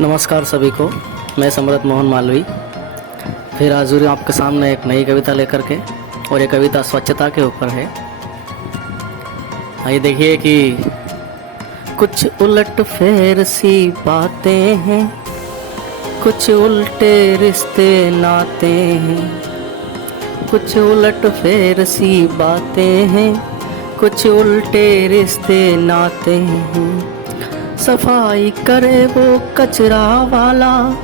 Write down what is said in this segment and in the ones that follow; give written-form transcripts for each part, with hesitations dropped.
नमस्कार सभी को। मैं सम्राट मोहन मालवी फिर हाजिर हूँ आपके सामने एक नई कविता लेकर के, और ये कविता स्वच्छता के ऊपर है। आइए देखिए कि कुछ उलट फेर सी बातें हैं, कुछ उल्टे रिश्ते नाते हैं। कुछ उलट फेर सी बातें हैं, कुछ उल्टे रिश्ते नाते हैं। सफाई करे वो कचरा वाला,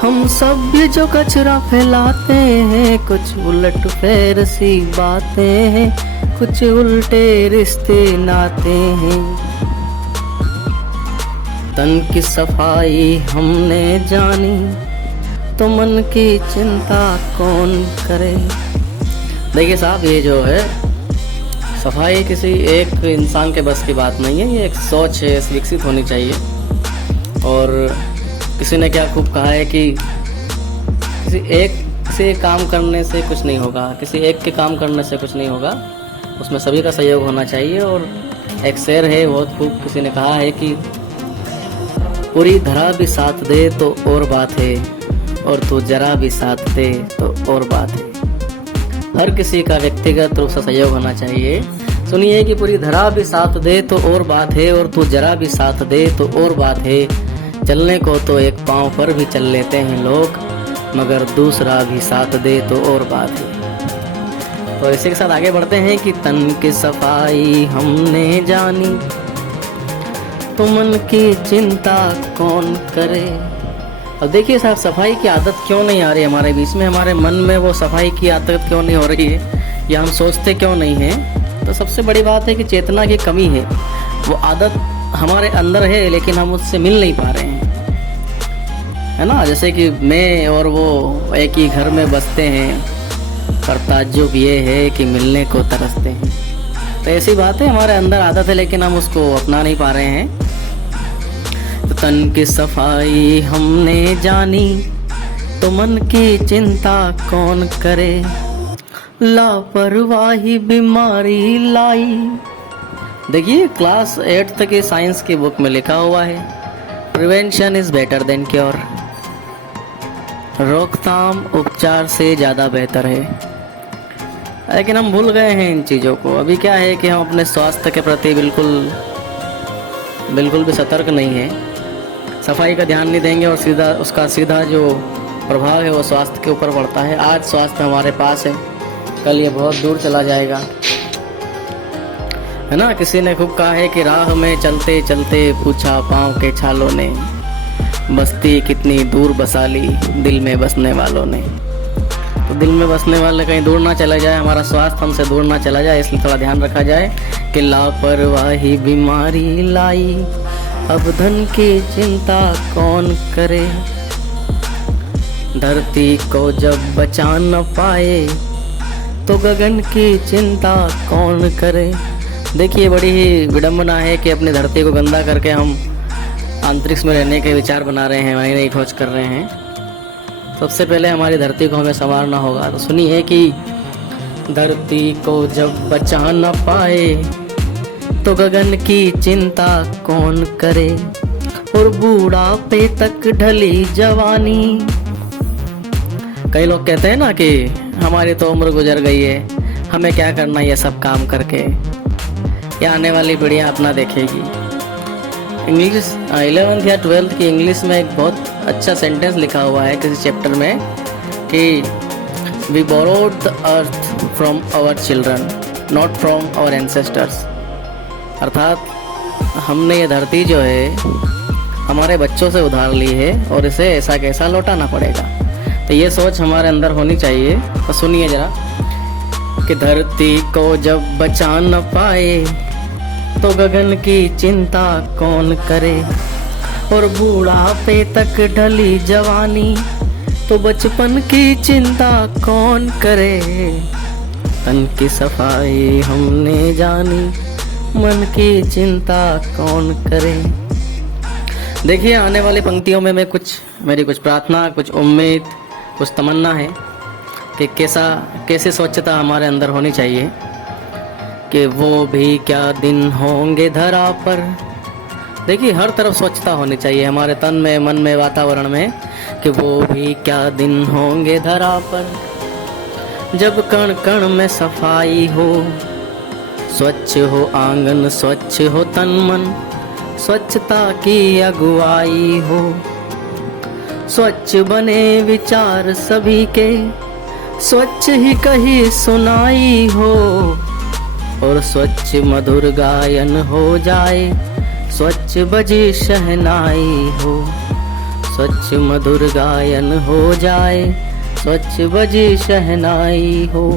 हम सब भी जो कचरा फैलाते हैं। कुछ उलट फेर सी बातें हैं, कुछ उल्टे रिश्ते नाते हैं। तन की सफाई हमने जानी, तो मन की चिंता कौन करे। देखिए साहब, ये जो है सफाई किसी एक इंसान के बस की बात नहीं है, ये एक सोच है, विकसित होनी चाहिए। और किसी ने क्या खूब कहा है कि किसी एक से काम करने से कुछ नहीं होगा, किसी एक के काम करने से कुछ नहीं होगा, उसमें सभी का सहयोग होना चाहिए। और एक शेर है बहुत खूब, किसी ने कहा है कि पूरी धरा भी साथ दे तो और बात है, और तू जरा भी साथ दे तो और बात है। हर किसी का व्यक्तिगत रूप से सहयोग होना चाहिए। सुनिए कि पूरी धरा भी साथ दे तो और बात है, और तू जरा भी साथ दे तो और बात है। चलने को तो एक पांव पर भी चल लेते हैं लोग, मगर दूसरा भी साथ दे तो और बात है। तो इसी के साथ आगे बढ़ते हैं कि तन की सफाई हमने जानी, तो मन की चिंता कौन करे। अब देखिए साहब, सफाई की आदत क्यों नहीं आ रही हमारे बीच में, हमारे मन में वो सफाई की आदत क्यों नहीं हो रही है, या हम सोचते क्यों नहीं हैं। तो सबसे बड़ी बात है कि चेतना की कमी है। वो आदत हमारे अंदर है, लेकिन हम उससे मिल नहीं पा रहे हैं, है ना। जैसे कि मैं और वो एक ही घर में बसते हैं, पर ताज्जुब ये है कि मिलने को तरसते हैं। तो ऐसी बात है, हमारे अंदर आदत है, लेकिन हम उसको अपना नहीं पा रहे हैं। तन की सफाई हमने जानी, तो मन की चिंता कौन करे। लापरवाही बीमारी लाई। देखिए क्लास 8 तक की साइंस की बुक में लिखा हुआ है, prevention is better than cure. रोकथाम उपचार से ज़्यादा बेहतर है। लेकिन हम भूल गए हैं इन चीज़ों को। अभी क्या है कि हम अपने स्वास्थ्य के प्रति बिल्कुल भी सतर्क नहीं है। सफाई का ध्यान नहीं देंगे, और उसका सीधा जो प्रभाव है वो स्वास्थ्य के ऊपर पड़ता है। आज स्वास्थ्य हमारे पास है, कल ये बहुत दूर चला जाएगा, है ना। किसी ने खूब कहा है कि राह में चलते चलते पूछा पाँव के छालों ने, बस्ती कितनी दूर बसा ली दिल में बसने वालों ने। तो दिल में बसने वाले कहीं दूर ना चला जाए, हमारा स्वास्थ्य हमसे दूर ना चला जाए, इसलिए थोड़ा ध्यान रखा जाए कि लापरवाही बीमारी लाई, अब धन की चिंता कौन करे। धरती को जब बचा न पाए, तो गगन की चिंता कौन करे। देखिए बड़ी ही विडंबना है कि अपनी धरती को गंदा करके हम अंतरिक्ष में रहने के विचार बना रहे हैं, नई नई खोज कर रहे हैं। सबसे पहले हमारी धरती को हमें संवारना होगा। तो सुनिए कि धरती को जब बचा न पाए, तो गगन की चिंता कौन करे। और बूढ़ापे तक ढली जवानी। कई लोग कहते हैं ना कि हमारी तो उम्र गुजर गई है, हमें क्या करना ये सब काम करके, या आने वाली पीढ़ियाँ अपना देखेगी। इंग्लिश 11th या 12th की इंग्लिश में एक बहुत अच्छा सेंटेंस लिखा हुआ है किसी चैप्टर में कि we borrowed the earth from our children, not from our ancestors. अर्थात हमने ये धरती जो है हमारे बच्चों से उधार ली है, और इसे ऐसा कैसा लौटाना पड़ेगा। तो ये सोच हमारे अंदर होनी चाहिए। तो सुनिए जरा कि धरती को जब बचा न पाए, तो गगन की चिंता कौन करे। और बूढ़ापे तक ढली जवानी, तो बचपन की चिंता कौन करे। तन की सफाई हमने जानी, मन की चिंता कौन करे। देखिए आने वाली पंक्तियों में मेरी कुछ प्रार्थना, कुछ उम्मीद, कुछ तमन्ना है कि कैसे स्वच्छता हमारे अंदर होनी चाहिए। कि वो भी क्या दिन होंगे धरा पर, देखिए हर तरफ स्वच्छता होनी चाहिए हमारे तन में, मन में, वातावरण में, कि वो भी क्या दिन होंगे धरा पर जब कण कण में सफाई हो। स्वच्छ हो आंगन, स्वच्छ हो तन मन, स्वच्छता की अगुवाई हो। स्वच्छ बने विचार सभी के, स्वच्छ ही कही सुनाई हो। और स्वच्छ मधुर गायन हो जाए, स्वच्छ बजे शहनाई हो। स्वच्छ मधुर गायन हो जाए, स्वच्छ बजे शहनाई हो।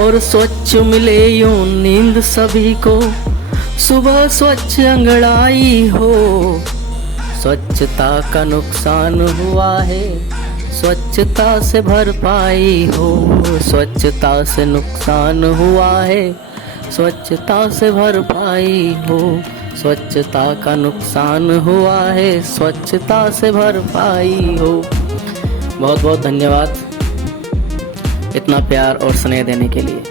और स्वच्छ मिले यूं नींद सभी को, सुबह स्वच्छ अंगड़ाई हो। स्वच्छता का नुकसान हुआ है, स्वच्छता से भरपाई हो। स्वच्छता से नुकसान हुआ है, स्वच्छता से भरपाई हो। स्वच्छता का नुकसान हुआ है, स्वच्छता से भरपाई हो। बहुत बहुत धन्यवाद इतना प्यार और स्नेह देने के लिए।